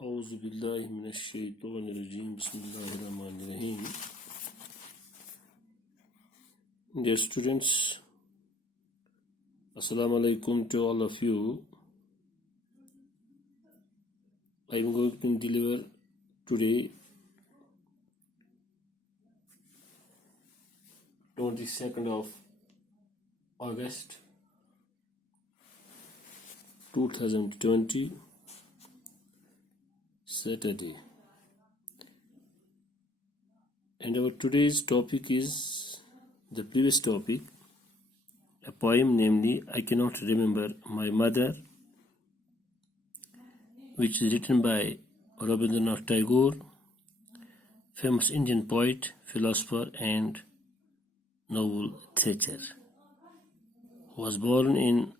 Auzu billahi mineşşeytanirracim. Bismillahirrahmanirrahim. Dear students, Assalamu alaikum to all of you. I am going to deliver today 22nd of August 2020 Saturday, and our today's topic is the previous topic, a poem, namely I Cannot Remember My Mother, which is written by Rabindranath Tagore, famous Indian poet, philosopher and novel theatre, who was born in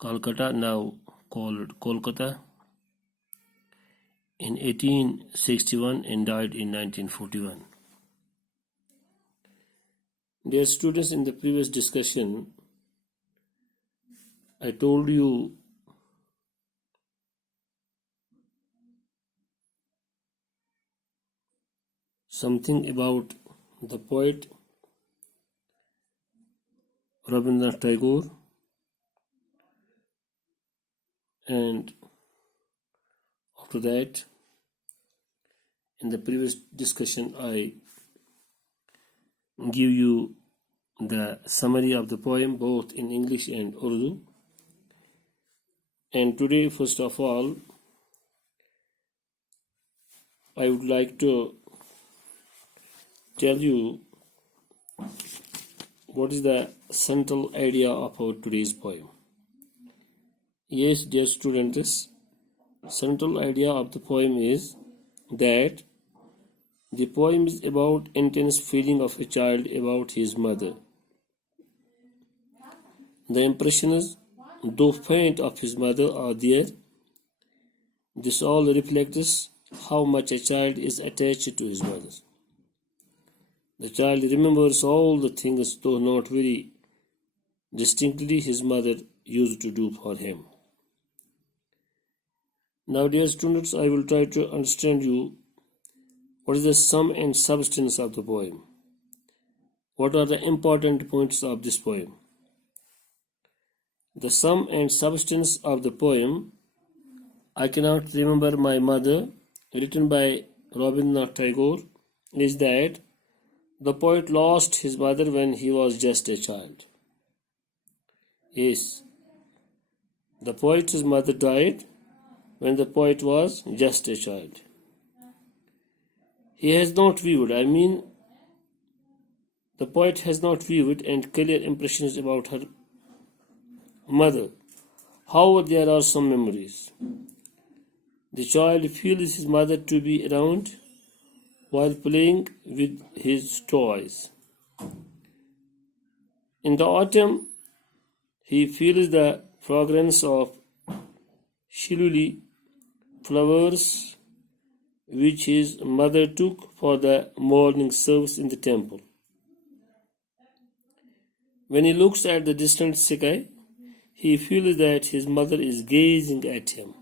Calcutta, now called Kolkata, in 1861 and died in 1941. Dear students, in the previous discussion, I told you something about the poet Rabindranath Tagore, and after that, in the previous discussion, I give you the summary of the poem both in English and Urdu. And today, first of all, I would like to tell you what is the central idea of our today's poem. Yes, dear students, central idea of the poem is that the poem is about intense feeling of a child about his mother. The impressions, though faint, of his mother are there. This all reflects how much a child is attached to his mother. The child remembers all the things, though not very distinctly, his mother used to do for him. Now, dear students, I will try to understand you what is the sum and substance of the poem. What are the important points of this poem? The sum and substance of the poem, I Cannot Remember My Mother, written by Rabindranath Tagore, is that the poet lost his mother when he was just a child. Yes, the poet's mother died when the poet was just a child. He has not viewed, the poet has not viewed and clear impressions about her mother. However, there are some memories. The child feels his mother to be around while playing with his toys. In the autumn, he feels the fragrance of shilluli flowers which his mother took for the morning service in the temple. When he looks at the distant sky, he feels that his mother is gazing at him.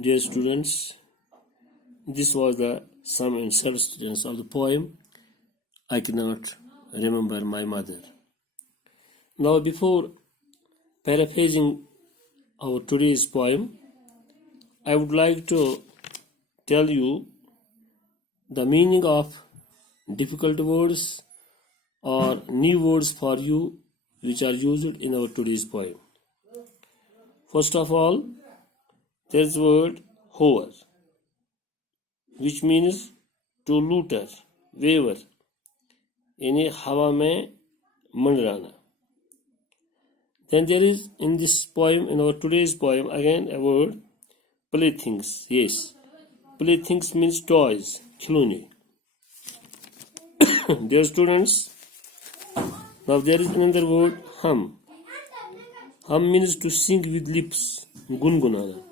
Dear students, this was the sum and substance of the poem, I Cannot Remember My Mother. Now, before paraphrasing our today's poem, I would like to tell you the meaning of difficult words or new words for you which are used in our today's poem. First of all, there is the word hover, which means to loiter, waver, यानी हवा में मंडराना. Then there is in this poem, in our today's poem, again a word, playthings. Yes, playthings means toys, khilone. Dear students, now there is another word, hum. Hum means to sing with lips, gungunana.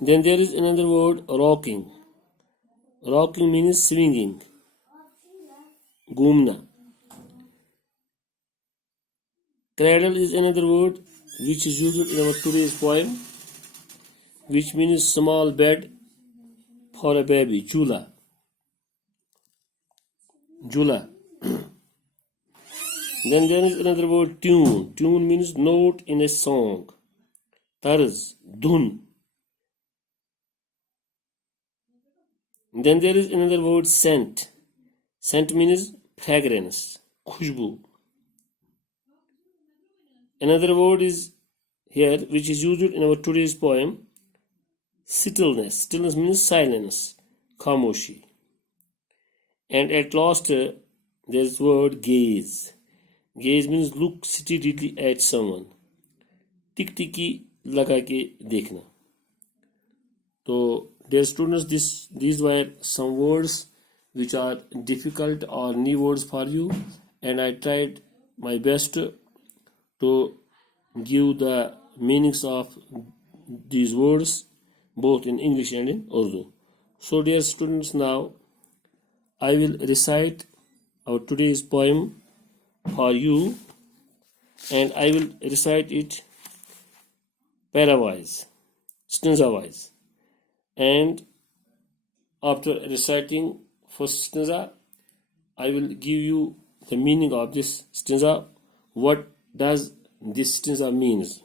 Then there is another word, rocking. Rocking means swinging, gumna. Cradle is another word, which is used in our today's poem, which means small bed for a baby, jula. Jula. Then there is another word, tune. Tune means note in a song. Tarz, dhun. Then there is another word, scent. Scent means fragrance, khushbu. Another word is here which is used in our today's poem, stillness. Stillness means silence, khamoshi. And at last there is word gaze. Gaze means look steadily at someone. Tik tiki laga ke dekhna. So dear students, these were some words which are difficult or new words for you, and I tried my best to give the meanings of these words both in English and in Urdu. So dear students, now I will recite our today's poem for you, and I will recite it para-wise, stanza-wise. And after reciting first stanza, I will give you the meaning of this stanza. What does this stanza means?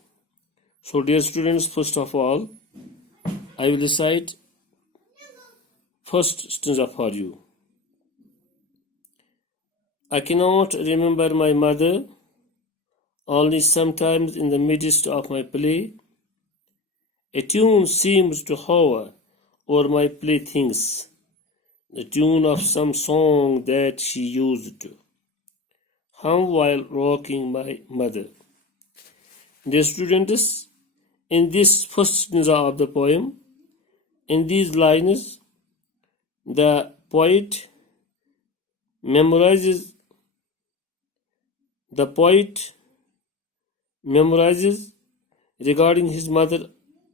So dear students, first of all, I will recite first stanza for you. I cannot remember my mother, only sometimes in the midst of my play. A tune seems to hover over my playthings, the tune of some song that she used to hum while rocking my mother. Dear students, in this first stanza of the poem, in these lines, the poet memorizes regarding his mother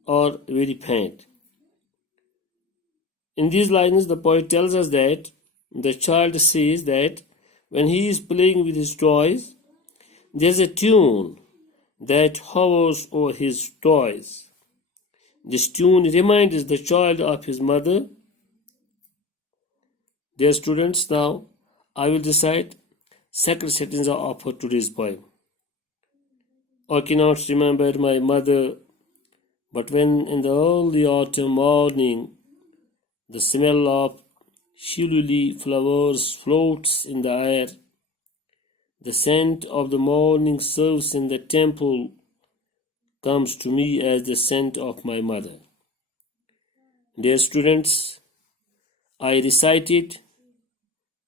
are very faint. In these lines, the poet tells us that the child says that when he is playing with his toys, there is a tune that hovers over his toys. This tune reminds the child of his mother. Dear students, now I will recite second stanza of today's poem. I cannot remember my mother, but when in the early autumn morning the smell of shillelagh flowers floats in the air, the scent of the morning service in the temple comes to me as the scent of my mother. Dear students, I recited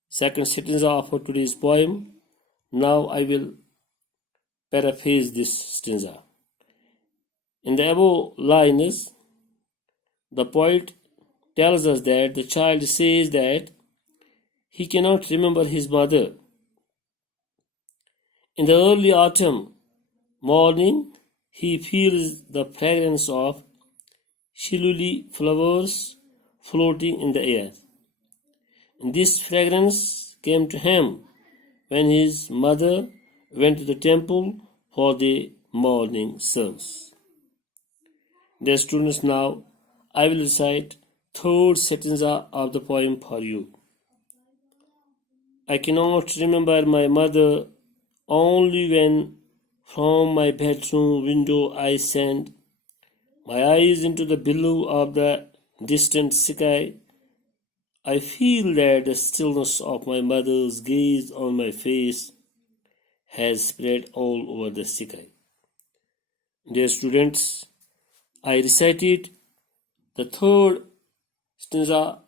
second stanza of today's poem. Now I will paraphrase this stanza. In the above lines, the poet tells us that the child says that he cannot remember his mother. In the early autumn morning, he feels the fragrance of shillelagh flowers floating in the air. And this fragrance came to him when his mother went to the temple for the morning service. Dear students, now I will recite third stanza of the poem for you. I cannot remember my mother, only when from my bedroom window I send my eyes into the blue of the distant sky. I feel that the stillness of my mother's gaze on my face has spread all over the sky. Dear students, I recited the third stanza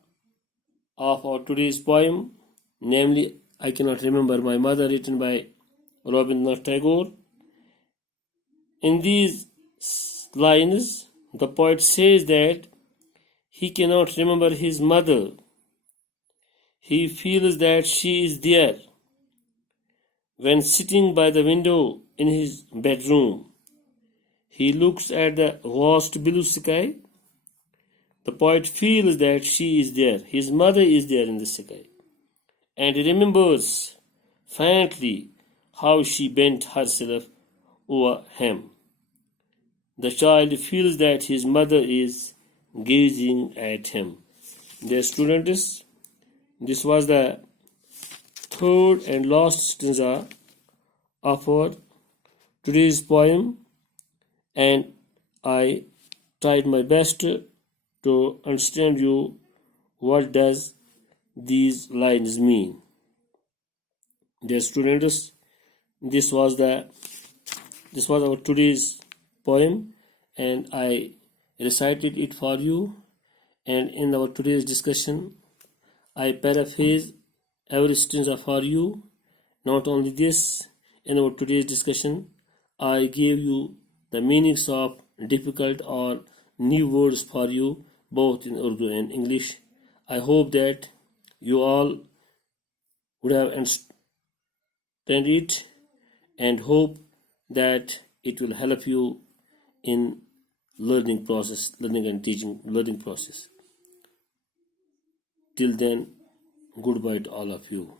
of our today's poem, namely, I cannot remember my mother, written by Rabindranath Tagore. In these lines, the poet says that he cannot remember his mother. He feels that she is there when sitting by the window in his bedroom. He looks at the vast blue sky. The poet feels that she is there, his mother is there in the sky, and remembers faintly how she bent herself over him. The child feels that his mother is gazing at him. Dear students, this was the third and last stanza of our today's poem, and I tried my best to understand you what does these lines mean. Dear students, this was our today's poem, and I recited it for you. And in our today's discussion, I paraphrase every stanza for you. Not only this, in our today's discussion, I gave you the meanings of difficult or new words for you, both in Urdu and English. I hope that you all would have understood it, and hope that it will help you in learning and teaching learning process. Till then, goodbye to all of you.